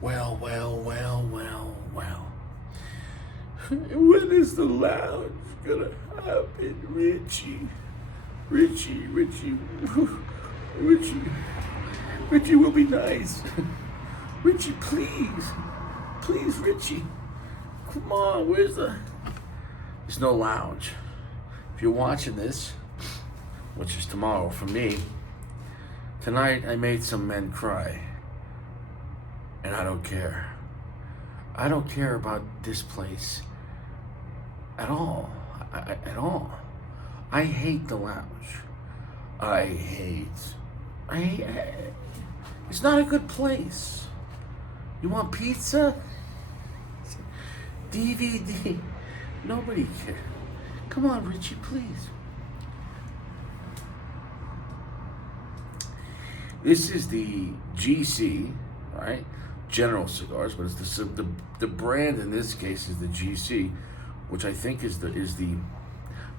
Well, well, well, well, well. When is the lounge gonna happen, Richie? Richie, Richie, Richie, Richie will be nice. Richie, please, please, Richie. Come on, where's the... There's no lounge. If you're watching this, which is tomorrow for me, tonight I made some men cry. And I don't care. I don't care about this place at all. At all. I hate the lounge. I hate. It's not a good place. You want pizza? DVD. Nobody cares. Come on, Richie, please. This is the GC, right? General Cigars, but it's the brand in this case is the GC, which I think is the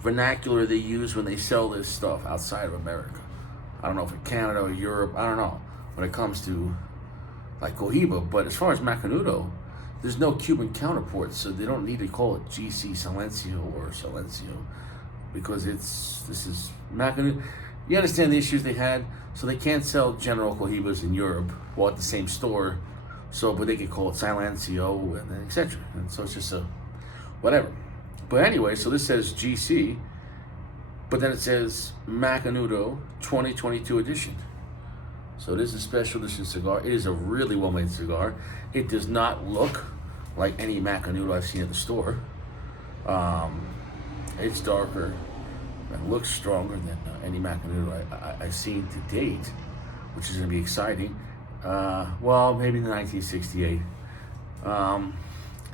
vernacular they use when they sell this stuff outside of America. I don't know if in Canada or Europe, I don't know, when it comes to like Cohiba, but as far as Macanudo, there's no Cuban counterpart, so they don't need to call it GC Silencio or Silencio, because this is Macanudo. You understand the issues they had, so they can't sell General Cohibas in Europe or at the same store, so but they can call it Silencio and etc. And so it's just a whatever. But anyway, so this says GC, but then it says Macanudo 2022 edition. So this is a special edition cigar. It is a really well-made cigar. It does not look like any Macanudo I've seen at the store. It's darker. It looks stronger than any Macanudo I've seen to date, which is going to be exciting. Well, maybe the 1968.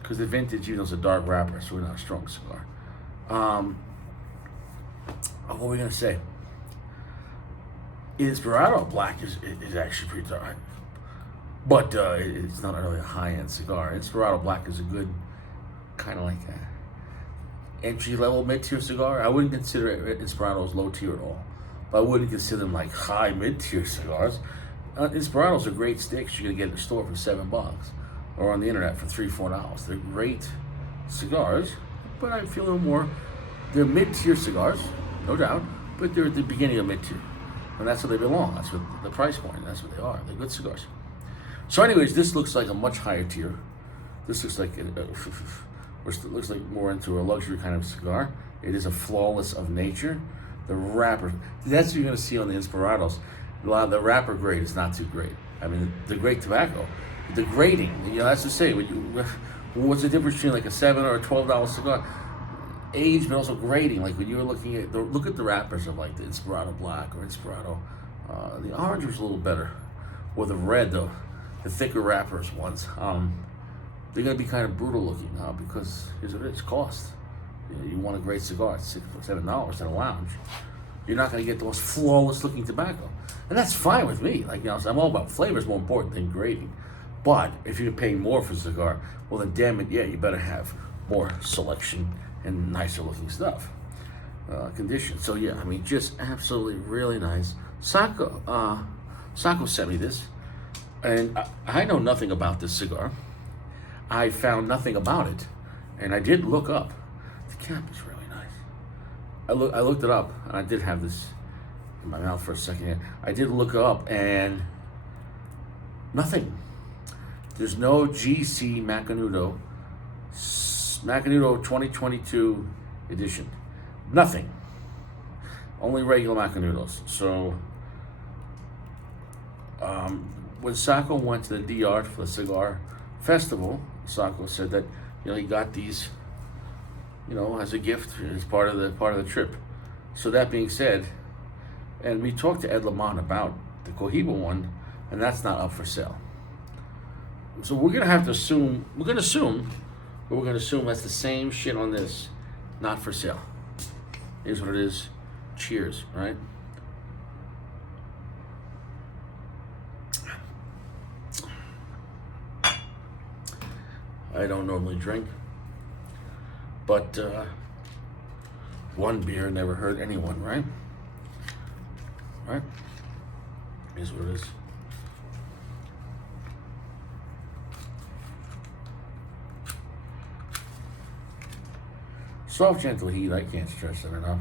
Because the vintage, it's a dark wrapper, so we're not a strong cigar. What were we going to say? Inspirado Black is actually pretty dark. But it's not really a high-end cigar. Inspirado Black is a good, kind of like a entry-level mid-tier cigar. I wouldn't consider Inspirados low-tier at all. But I wouldn't consider them like high mid-tier cigars. Inspirados are great sticks you're going to get in the store for $7. Or on the internet for $3-4. They're great cigars, but I feel a little more, they're mid-tier cigars, no doubt, but they're at the beginning of mid-tier. And that's where they belong. That's what the price point, that's what they are. They're good cigars. So anyways, this looks like a much higher tier. This looks like, looks like more into a luxury kind of cigar. It is a flawless of nature. The wrapper, that's what you're gonna see on the Inspirados. A lot of the wrapper grade is not too great. I mean, the great tobacco, the grading, that's to say, what's the difference between like a $7 or a $12 cigar? Age, but also grading. Like when you were looking at, look at the wrappers of like the Inspirado Black or Inspirado, the orange was a little better, or the red, the thicker wrappers ones. They're gonna be kind of brutal looking now because here's what it is, cost. You want a great cigar, it's $6 or $7 at a lounge. You're not gonna get the most flawless looking tobacco. And that's fine with me. Like, I'm all about flavor is more important than grading. But if you're paying more for a cigar, well then damn it, yeah, you better have more selection and nicer looking stuff. Condition. So yeah, I mean, just absolutely really nice. Sako sent me this, and I know nothing about this cigar. I found nothing about it, and I did look up. The cap is really nice. I looked it up, and I did have this in my mouth for a second. I did look up, and nothing. There's no GC Macanudo 2022 edition. Nothing. Only regular Macanudos. So, when Sako went to the DR for the cigar festival, Sako said that he got these, as a gift as part of the trip. So that being said, and we talked to Ed Lamont about the Cohiba one, and that's not up for sale. So we're gonna have to assume. We're gonna assume that's the same shit on this, not for sale. Here's what it is. Cheers, right? I don't normally drink, but one beer never hurt anyone, right? Right? Here's what it is. Soft, gentle heat. I can't stress it enough.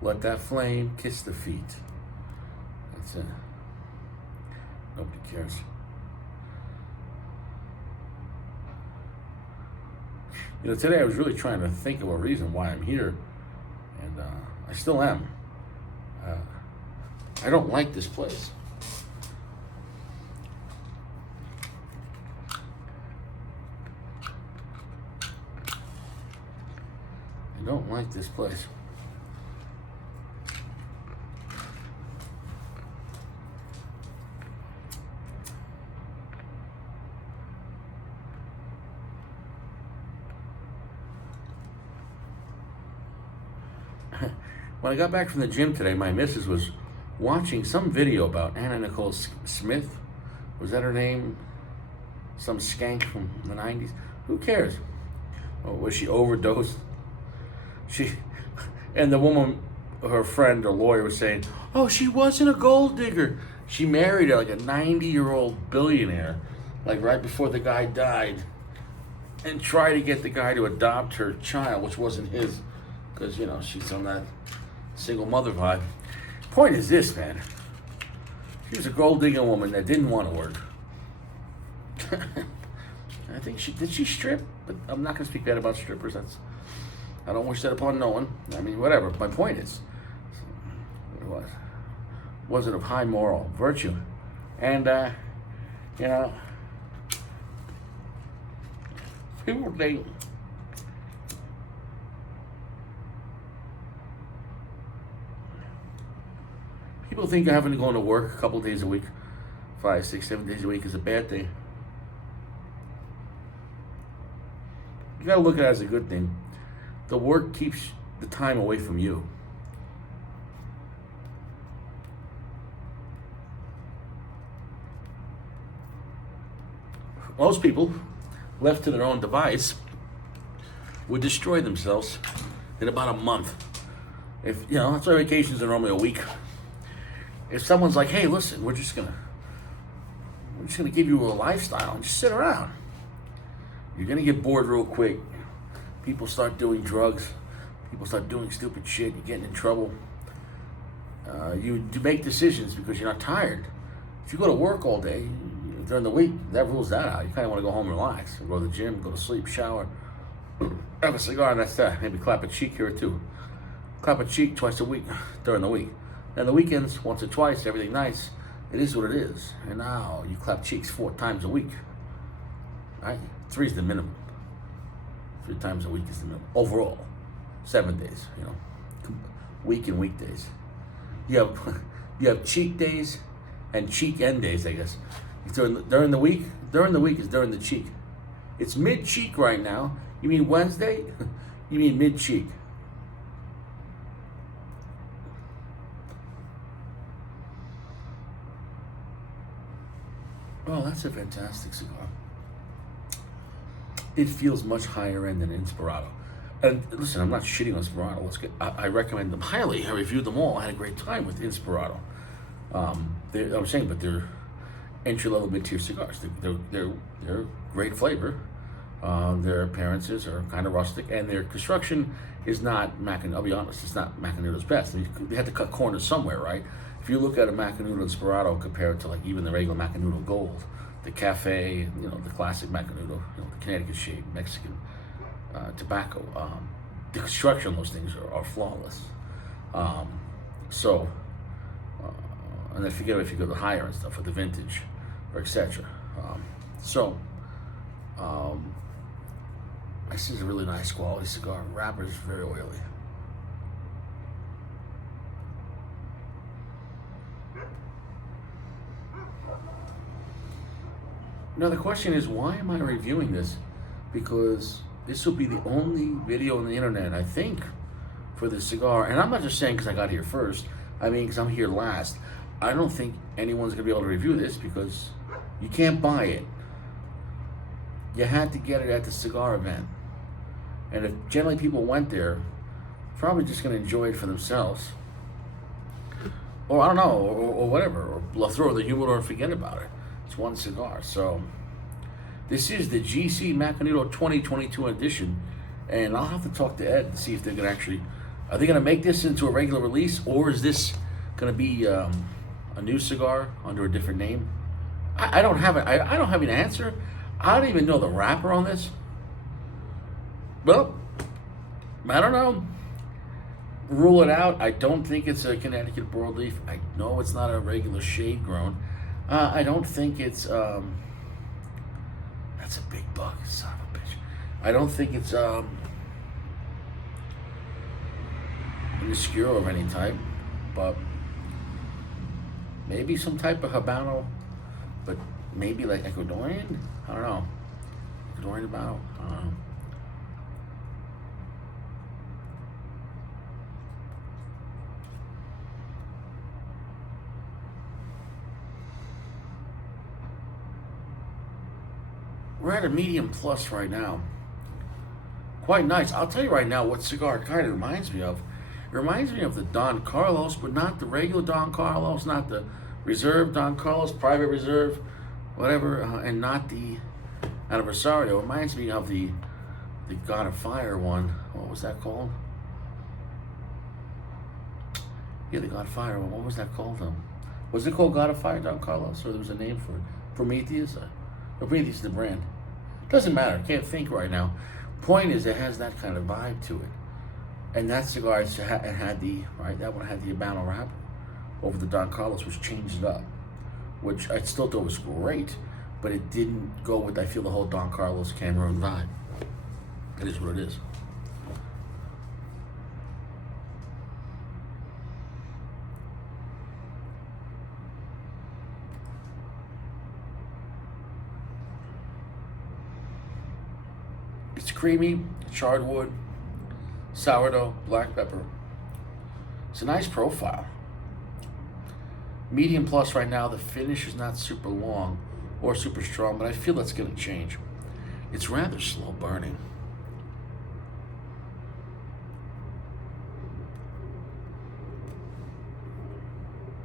Let that flame kiss the feet. That's it. Nobody cares. You know, today I was really trying to think of a reason why I'm here, and I still am. I don't like this place. I don't like this place. When I got back from the gym today, my missus was watching some video about Anna Nicole Smith. Was that her name? Some skank from the 90s? Who cares? Oh, was she overdosed? And the woman, her friend or lawyer, was saying, oh, she wasn't a gold digger. She married like a 90-year-old billionaire, like right before the guy died, and tried to get the guy to adopt her child, which wasn't his, because, you know, she's on that single mother vibe. Point is this, man. She was a gold digging woman that didn't want to work. I think did she strip? But I'm not going to speak bad about strippers. I don't wish that upon no one. I mean, whatever. My point is, was it of high moral virtue? And, you know, people think having to go into work a couple days a week, 5, 6, 7 days a week is a bad thing. You gotta look at it as a good thing. The work keeps the time away from you. Most people, left to their own device, would destroy themselves in about a month. If you know, that's why vacations are normally a week. If someone's like, hey, listen, we're just gonna give you a lifestyle and just sit around, you're gonna get bored real quick. People start doing drugs. People start doing stupid shit. You're getting in trouble. You make decisions because you're not tired. If you go to work all day during the week, that rules that out. You kind of want to go home and relax, go to the gym, go to sleep, shower, have a cigar, and that's that. Maybe clap a cheek here or two. Clap a cheek twice a week during the week. And the weekends, once or twice, everything nice. It is what it is. And now you clap cheeks 4 times a week. Right? 3 is the minimum. 3 times a week is the minimum. Overall, 7 days, you know. Week and weekdays. You have cheek days and cheek end days, I guess. During the week is during the cheek. It's mid-cheek right now. You mean Wednesday? You mean mid-cheek. Oh, that's a fantastic cigar. It feels much higher end than Inspirato. And listen, I'm not shitting on Inspirato. I recommend them highly. I reviewed them all. I had a great time with Inspirato. I'm saying, but they're entry-level mid-tier cigars. They're great flavor. Their appearances are kind of rustic, and their construction is not Macanudo. I'll be honest, it's not Macanudo's best. They had to cut corners somewhere, right? If you look at a Macanudo Inspirato compared to like even the regular Macanudo Gold, the Cafe, you know, the classic Macanudo, you know, the Connecticut shade, Mexican tobacco, the construction on those things are flawless. And then forget if you go to the higher end stuff, or the vintage, or etc. This is a really nice quality cigar. Wrapper is very oily. Now the question is, why am I reviewing this? Because this will be the only video on the internet, I think, for this cigar. And I'm not just saying because I got here first. I mean, because I'm here last. I don't think anyone's going to be able to review this because you can't buy it. You had to get it at the cigar event. And if generally people went there, probably just going to enjoy it for themselves. Or I don't know, or whatever. Or throw it in the humidor and forget about it. It's one cigar. So This is the GC Macanudo 2022 edition, and I'll have to talk to Ed and see if they're gonna actually, are they gonna make this into a regular release, or is this gonna be a new cigar under a different name? I don't have it. I don't have an answer. I don't even know the wrapper on this. Well, I don't know. Rule it out. I don't think it's a Connecticut broadleaf. I know it's not a regular shade grown. I don't think it's that's a big bug, son of a bitch. I don't think it's an Oscuro of any type, but maybe some type of Habano, but maybe like Ecuadorian. I don't know. Ecuadorian Habano. I don't know. We're at a medium plus right now. Quite nice. I'll tell you right now what cigar it kind of reminds me of. It reminds me of the Don Carlos, but not the regular Don Carlos, not the Reserve Don Carlos, Private Reserve, whatever, and not the Aniversario. It reminds me of the God of Fire one. What was that called? Yeah, the God of Fire one. What was that called? Was it called God of Fire Don Carlos, or there was a name for it? Prometheus? Prometheus is the brand. Doesn't matter. Can't think right now. Point is, it has that kind of vibe to it. And that cigar, it had the, right, that one had the Habano wrapper over the Don Carlos, which changed it up. Which I still thought was great, but it didn't go with, I feel, the whole Don Carlos Cameron vibe. It is what it is. It's creamy, charred wood, sourdough, black pepper. It's a nice profile. Medium plus right now. The finish is not super long or super strong, but I feel that's going to change. It's rather slow burning.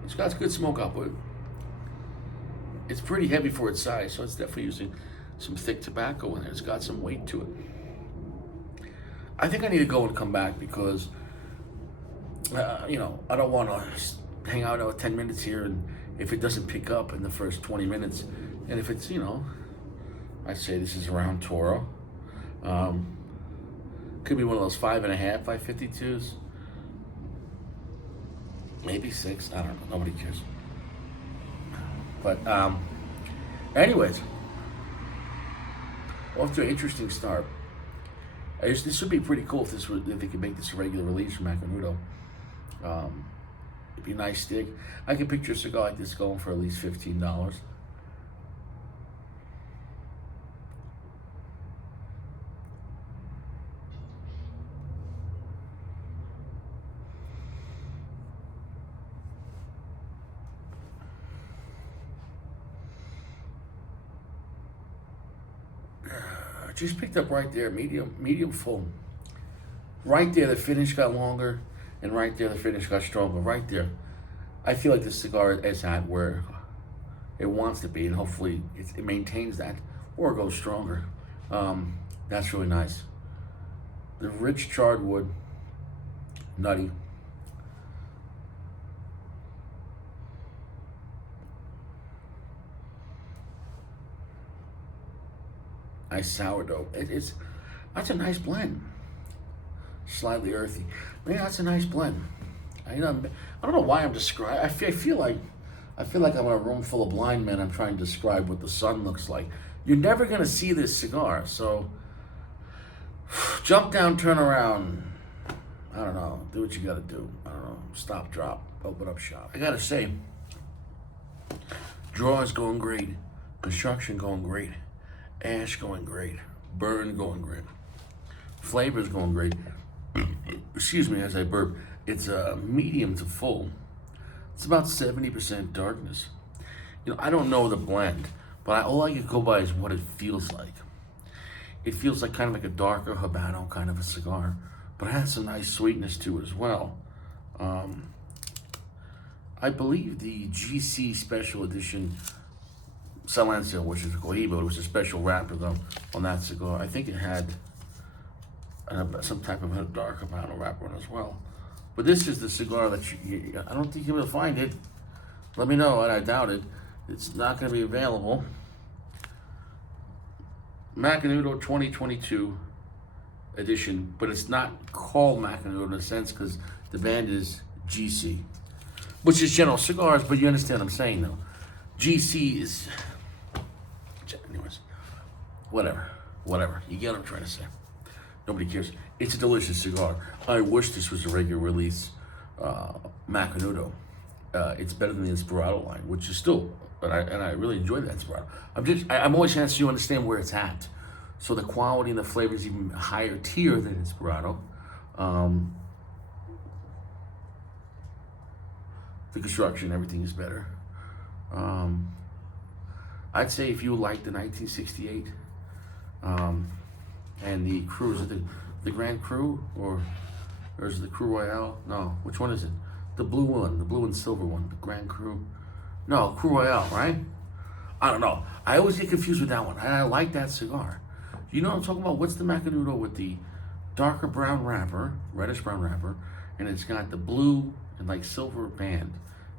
It's got good smoke output. It's pretty heavy for its size, so it's definitely using some thick tobacco in there. It's got some weight to it. I think I need to go and come back because, I don't want to hang out 10 minutes here, and if it doesn't pick up in the first 20 minutes, and if it's, I say this is around Toro. Could be one of those 5.5 by 52s. Maybe 6. I don't know. Nobody cares. But, anyways. Off to an interesting start. This would be pretty cool if they could make this a regular release from Macanudo. It'd be a nice stick. I can picture a cigar like this going for at least $15. Just picked up right there, medium full. Right there, the finish got longer, and right there, the finish got stronger. Right there, I feel like this cigar is at where it wants to be, and hopefully it maintains that or goes stronger. That's really nice. The rich charred wood, nutty. Nice sourdough. That's a nice blend. Slightly earthy. Man, that's a nice blend. I don't know why I'm describing. I feel like I'm in a room full of blind men. I'm trying to describe what the sun looks like. You're never gonna see this cigar, so jump down, turn around. I don't know. Do what you gotta do. I don't know. Stop, drop, open up shop. I gotta say, draw is going great. Construction going great. Ash going great. Burn going great. Flavor's going great. Excuse me as I burp. It's a medium to full. It's about 70% darkness. I don't know the blend, but all I can go by is what it feels like. It feels like kind of like a darker Habano kind of a cigar, but it has some nice sweetness to it as well. I believe the GC Special Edition silencio, which is a Cohiba. It was a special wrapper though on that cigar. I think it had some type of a dark amount of wrapper on it as well. But this is the cigar that I don't think you'll be able to find it. Let me know, and I doubt it. It's not going to be available. Macanudo 2022 edition, but it's not called Macanudo in a sense because the band is GC, which is General Cigars, but you understand what I'm saying though. GC is, anyways, whatever. You get what I'm trying to say. Nobody cares. It's a delicious cigar. I wish this was a regular release Macanudo. It's better than the Inspirato line, which is still, and I really enjoy that Inspirato. I'm always trying to understand where it's at. So the quality and the flavor is even higher tier than Inspirato. The construction, everything is better. I'd say if you like the 1968 and the Cru, is it the Grand Cru or is it the Cru Royale? No, which one is it? The blue one, the blue and silver one, the Grand Cru. No, Cru Royale, right? I don't know. I always get confused with that one. I like that cigar. You know what I'm talking about? What's the Macanudo with the darker brown wrapper, reddish brown wrapper, and it's got the blue and like silver band.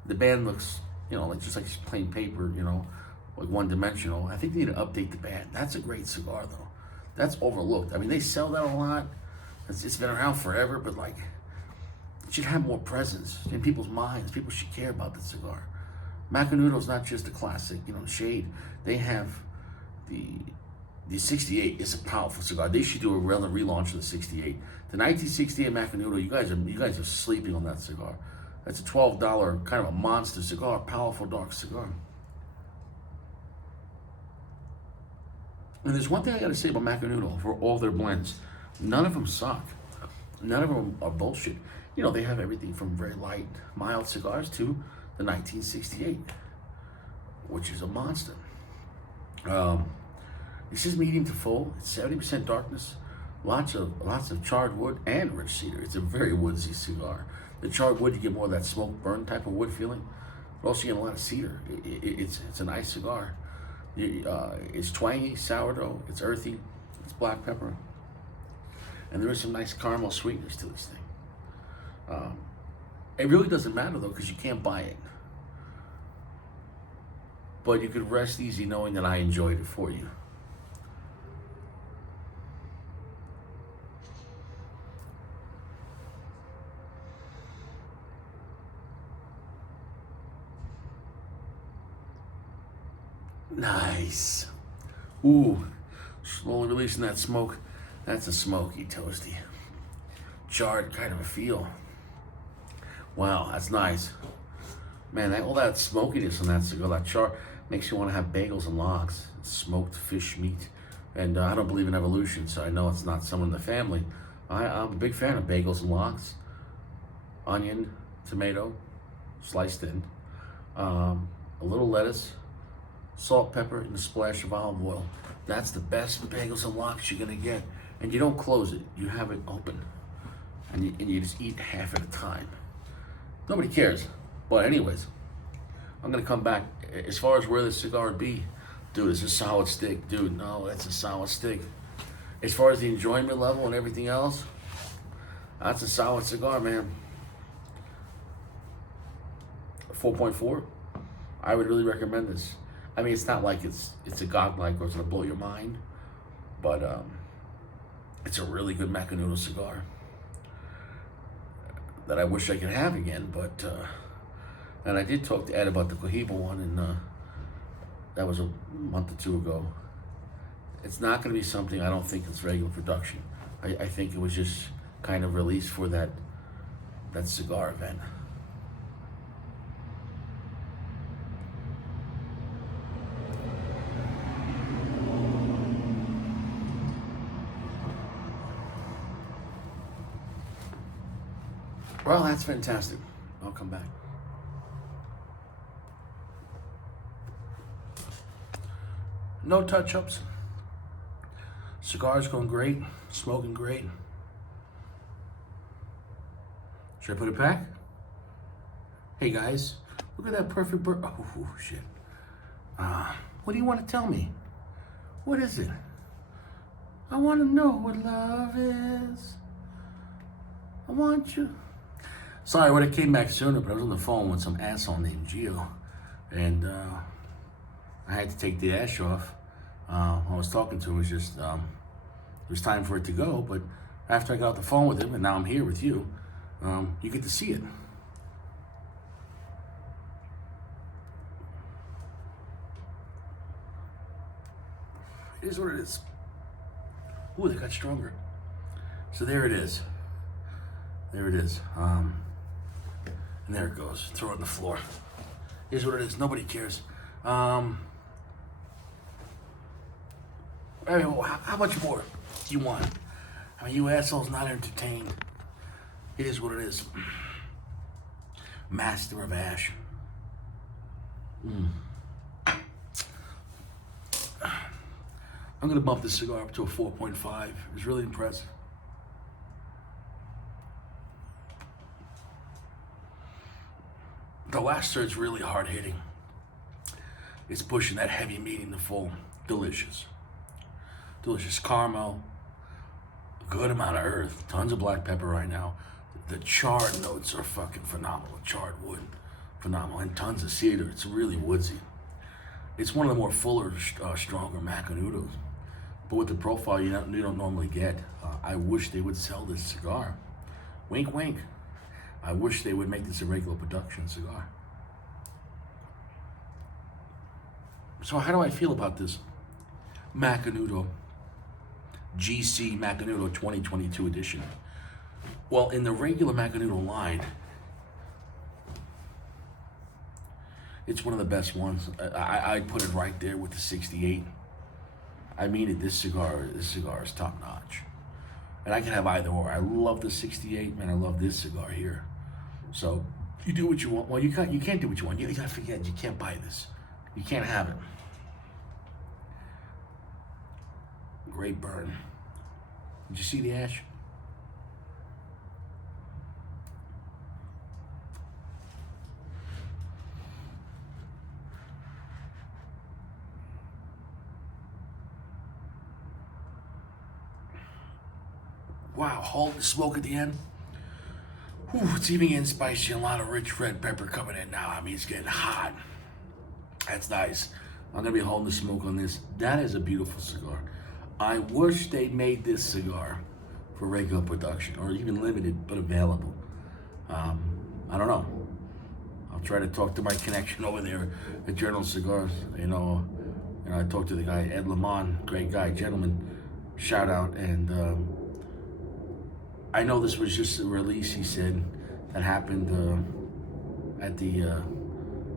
The band looks, like just like plain paper, like one dimensional. I think they need to update the band. That's a great cigar though. That's overlooked. I mean, they sell that a lot. It's been around forever, but like, it should have more presence in people's minds. People should care about the cigar. Macanudo's not just a classic, shade. They have the 68 is a powerful cigar. They should do a relaunch of the 68. The 1968 Macanudo, you guys are sleeping on that cigar. That's a $12 kind of a monster cigar, powerful dark cigar. And there's one thing I gotta say about Macanudo for all their blends. None of them suck. None of them are bullshit. They have everything from very light, mild cigars to the 1968, which is a monster. This is medium to full. It's 70% darkness, lots of charred wood and rich cedar. It's a very woodsy cigar. The charred wood, you get more of that smoke burn type of wood feeling, but also you get a lot of cedar. It's a nice cigar. It's twangy, sourdough, it's earthy, it's black pepper, and there is some nice caramel sweetness to this thing. It really doesn't matter though because you can't buy it, but you could rest easy knowing that I enjoyed it for you. Nice. Ooh, slowly releasing that smoke. That's a smoky, toasty, charred kind of a feel. Wow, that's nice. Man, all that smokiness on that cigar, that char, makes you want to have bagels and lox, smoked fish meat. And I don't believe in evolution, so I know it's not someone in the family. I'm a big fan of bagels and lox. Onion, tomato, sliced in, a little lettuce, salt, pepper, and a splash of olive oil. That's the best bagels and lox you're gonna get. And you don't close it, you have it open. And you just eat half at a time. Nobody cares. But anyways, I'm gonna come back. As far as where the cigar would be, dude, it's a solid stick. Dude, no, that's a solid stick. As far as the enjoyment level and everything else, that's a solid cigar, man. 4.4, I would really recommend this. I mean, it's not like it's a godlike or it's gonna blow your mind, but it's a really good Macanudo cigar that I wish I could have again. But and I did talk to Ed about the Cohiba one, and that was a month or two ago. It's not gonna be something, I don't think it's regular production. I think it was just kind of released for that cigar event. Well, that's fantastic. I'll come back. No touch-ups. Cigar's going great. Smoking great. Should I put it back? Hey guys, look at that perfect bird. Oh shit. What do you want to tell me? What is it? I want to know what love is. I want you. Sorry, I would have came back sooner, but I was on the phone with some asshole named Gio, and I had to take the ash off. I was talking to him. It was just it was time for it to go. But after I got off the phone with him, and now I'm here with you, you get to see it. It is what it is. Ooh, they got stronger. So there it is. There it is. And there it goes. Throw it on the floor. Here's what it is. Nobody cares. I mean, how much more do you want? I mean, you assholes not entertained. It is what it is. Master of Ash. I'm gonna bump this cigar up to a 4.5. It was really impressive. The last third's really hard hitting. It's pushing that heavy meat into full. Delicious. Delicious caramel. A good amount of earth. Tons of black pepper right now. The charred notes are fucking phenomenal. Charred wood. Phenomenal. And tons of cedar. It's really woodsy. It's one of the more fuller, stronger Macanudos. But with the profile you don't normally get. I wish they would sell this cigar. Wink, wink. I wish they would make this a regular production cigar. So how do I feel about this Macanudo GC Macanudo 2022 edition? Well, in the regular Macanudo line, it's one of the best ones. I'd put it right there with the 68. I mean it, this cigar is top notch. And I can have either or. I love the 68, and I love this cigar here. So you do what you want. Well, you can't do what you want. You gotta forget, you can't buy this. You can't have it. Great burn. Did you see the ash? Wow, hold the smoke at the end. Whew, it's even getting spicy. A lot of rich red pepper coming in now. I mean, it's getting hot. That's nice. I'm gonna be holding the smoke on this. That is a beautiful cigar. I wish they made this cigar for regular production or even limited but available. I don't know. I'll try to talk to my connection over there at Journal Cigars. You know, I talked to the guy, Ed Lamont, great guy, gentleman, shout out. And I know this was just a release, he said, that happened at the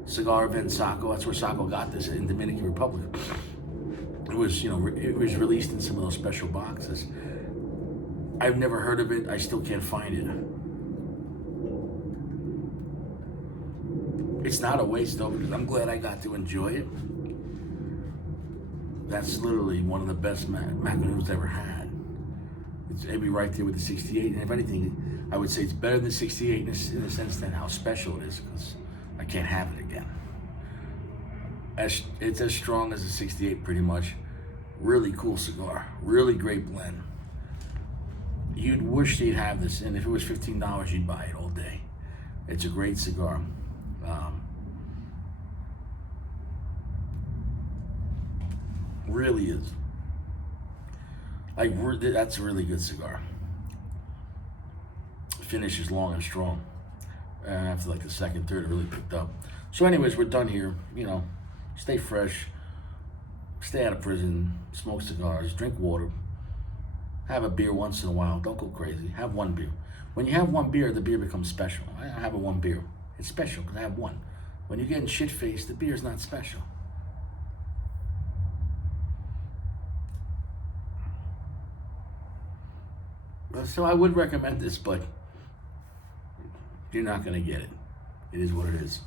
cigar event Saco. That's where Saco got this, in Dominican Republic. It was, it was released in some of those special boxes. I've never heard of it. I still can't find it. It's not a waste though, because I'm glad I got to enjoy it. That's literally one of the best Macanudos ever had. It'd be right there with the 68. And if anything, I would say it's better than the 68 in the sense that how special it is, because I can't have it again. It's as strong as the 68 pretty much. Really cool cigar. Really great blend. You'd wish they'd have this, and if it was $15, you'd buy it all day. It's a great cigar. Really is. That's a really good cigar. Finish is long and strong. After like the second, third, it really picked up. So anyways, we're done here. Stay fresh. Stay out of prison. Smoke cigars. Drink water. Have a beer once in a while. Don't go crazy. Have one beer. When you have one beer, the beer becomes special. I have one beer. It's special because I have one. When you're getting shit-faced, the beer's not special. So I would recommend this, but you're not going to get it. It is what it is.